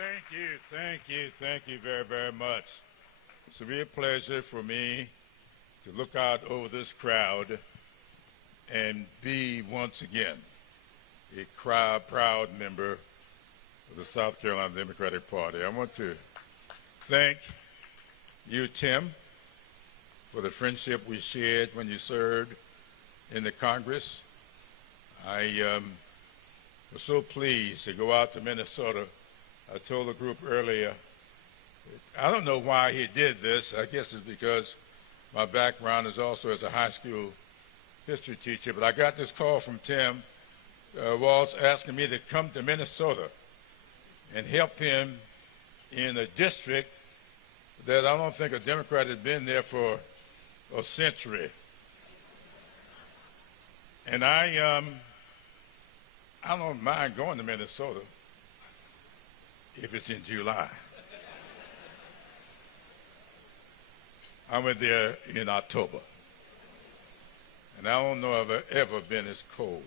Thank you very, very much. It's a real pleasure for me to look out over this crowd and be once again a proud member of the South Carolina Democratic Party. I want to thank you, Tim, for the friendship we shared when you served in the Congress. I was so pleased to go out to Minnesota. I told the group earlier, I don't know why he did this. I guess it's because my background is also as a high school history teacher, but I got this call from Tim Walz asking me to come to Minnesota and help him in a district that I don't think a Democrat had been there for a century. And I don't mind going to Minnesota if it's in July. I went there in October. And I don't know if I've ever been as cold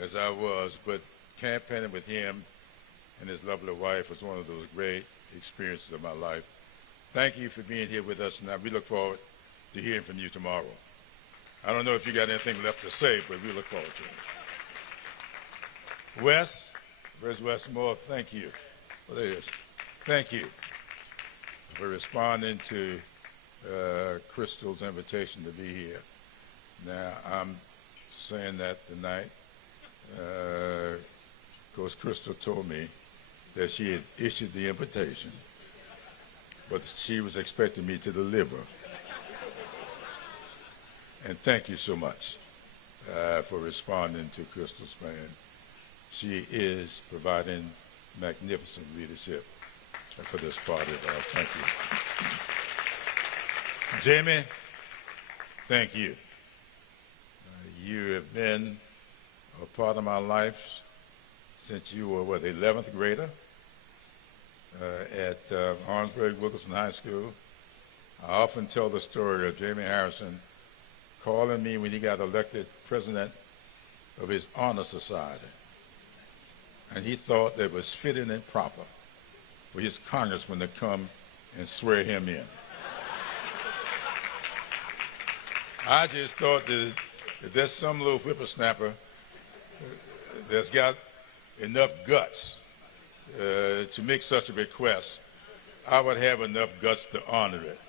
as I was, but campaigning with him and his lovely wife was one of those great experiences of my life. Thank you for being here with us, and we look forward to hearing from you tomorrow. I don't know if you got anything left to say, but we look forward to it. Wes, where's Wes Moore? Thank you. Well, there he is. Thank you for responding to Crystal's invitation to be here. Now, I'm saying that tonight because Crystal told me that she had issued the invitation, but she was expecting me to deliver. And thank you so much for responding to Crystal's plan. She is providing magnificent leadership for this party. Thank you. Jamie, thank you. You have been a part of my life since you were, the 11th grader at Orangeburg-Wilkerson High School. I often tell the story of Jamie Harrison calling me when he got elected president of his honor society. And he thought that it was fitting and proper for his congressman to come and swear him in. I just thought that if there's some little whippersnapper that's got enough guts to make such a request, I would have enough guts to honor it.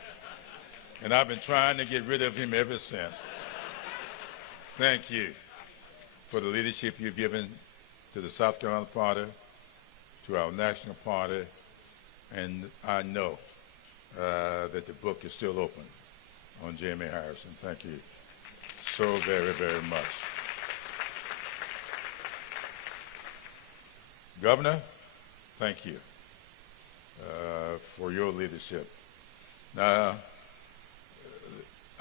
And I've been trying to get rid of him ever since. Thank you for the leadership you've given to the South Carolina Party, to our national party, and I know that the book is still open on Jamie Harrison. Thank you so very, very much. Governor, thank you for your leadership. Now,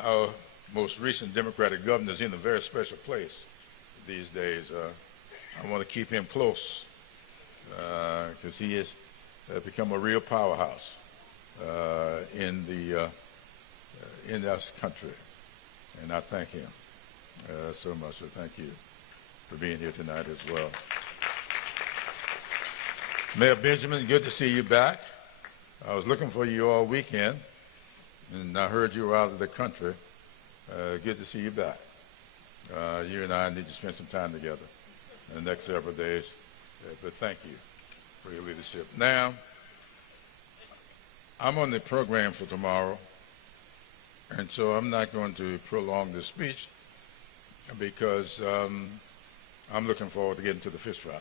our most recent Democratic governor is in a very special place these days. I want to keep him close because he has become a real powerhouse in this country, and I thank him so much. So thank you for being here tonight as well. Mayor Benjamin, good to see you back. I was looking for you all weekend, and I heard you were out of the country. Good to see you back. You and I need to spend some time together in the next several days. But thank you for your leadership. Now, I'm on the program for tomorrow, and so I'm not going to prolong this speech because I'm looking forward to getting to the fish fry.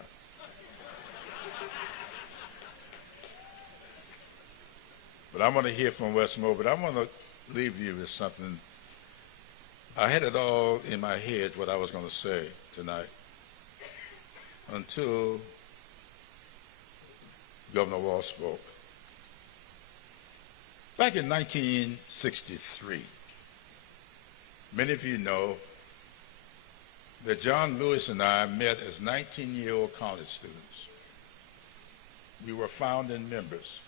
But I want to hear from Wes Moore, but I want to leave you with something. I had it all in my head what I was going to say tonight until Governor Walz spoke. Back in 1963, many of you know that John Lewis and I met as 19-year-old college students. We were founding members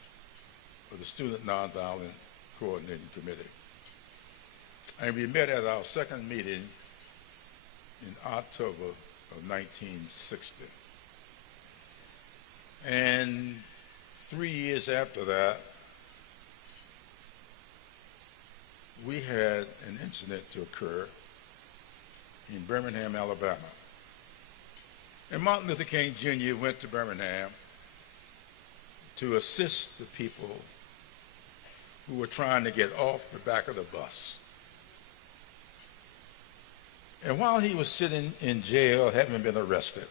of the Student Nonviolent Coordinating Committee. And we met at our second meeting in October of 1960. And 3 years after that, we had an incident to occur in Birmingham, Alabama. And Martin Luther King Jr. went to Birmingham to assist the people who were trying to get off the back of the bus. And while he was sitting in jail, having been arrested,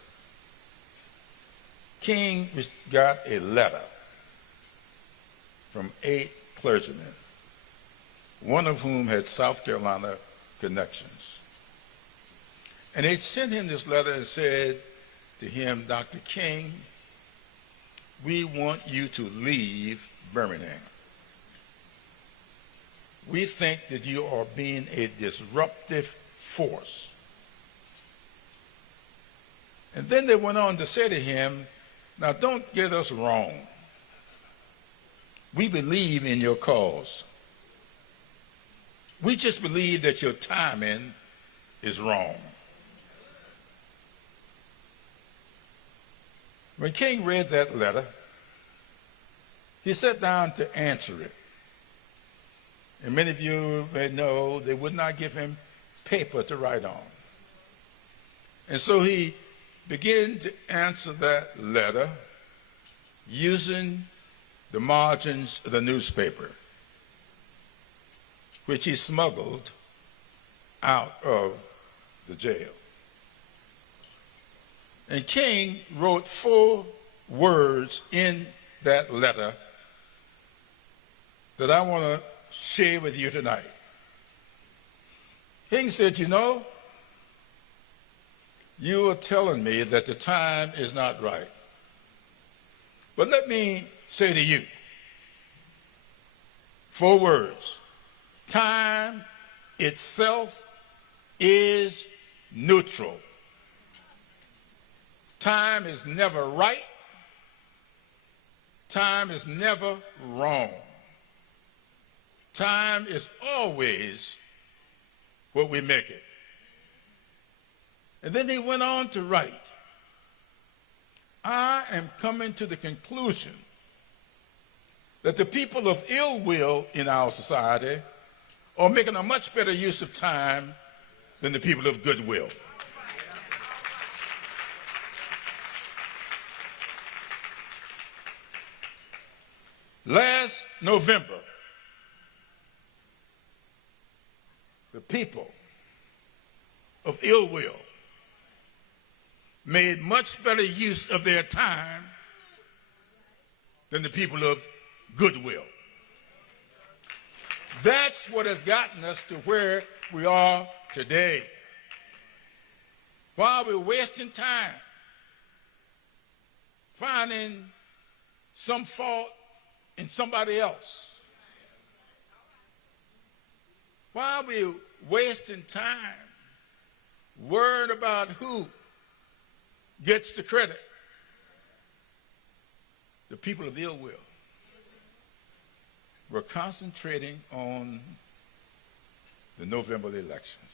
King got a letter from 8 clergymen, one of whom had South Carolina connections. And they sent him this letter and said to him, Dr. King, we want you to leave Birmingham. We think that you are being a disruptive force. And then they went on to say to him, now don't get us wrong. We believe in your cause. We just believe that your timing is wrong. When King read that letter, he sat down to answer it. And many of you may know they would not give him paper to write on. And so he began to answer that letter using the margins of the newspaper, which he smuggled out of the jail. And King wrote 4 words in that letter that I want to share with you tonight. King said, you know, you are telling me that the time is not right. But let me say to you 4 words. Time itself is neutral. Time is never right. Time is never wrong. Time is always what we make it. And then he went on to write, I am coming to the conclusion that the people of ill will in our society are making a much better use of time than the people of goodwill. Last November, the people of ill will made much better use of their time than the people of goodwill. That's what has gotten us to where we are today. While we're wasting time finding some fault in somebody else, while we're wasting time worrying about who gets the credit, the people of ill will were concentrating on the November elections.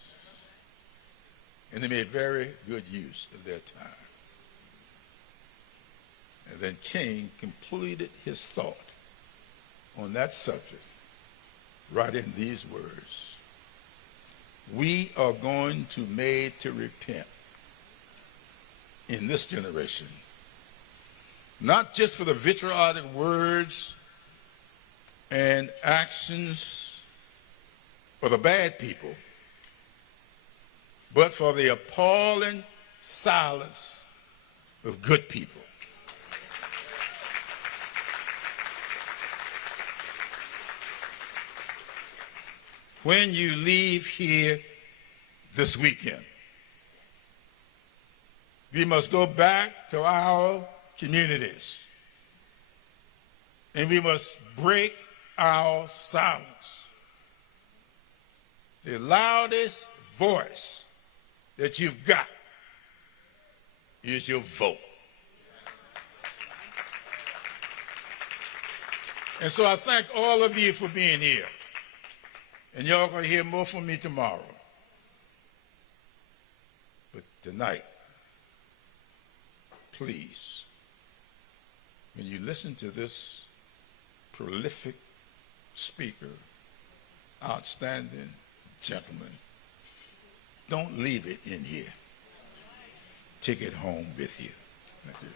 And they made very good use of their time. And then King completed his thought on that subject, writing these words. We are going to be made to repent in this generation, not just for the vitriolic words and actions of the bad people, but for the appalling silence of good people. When you leave here this weekend, we must go back to our communities and we must break our silence. The loudest voice that you've got is your vote. And so I thank all of you for being here. And y'all going to hear more from me tomorrow. But tonight, please when you listen to this prolific speaker, outstanding gentleman, don't leave it in here. Take it home with you. Thank you.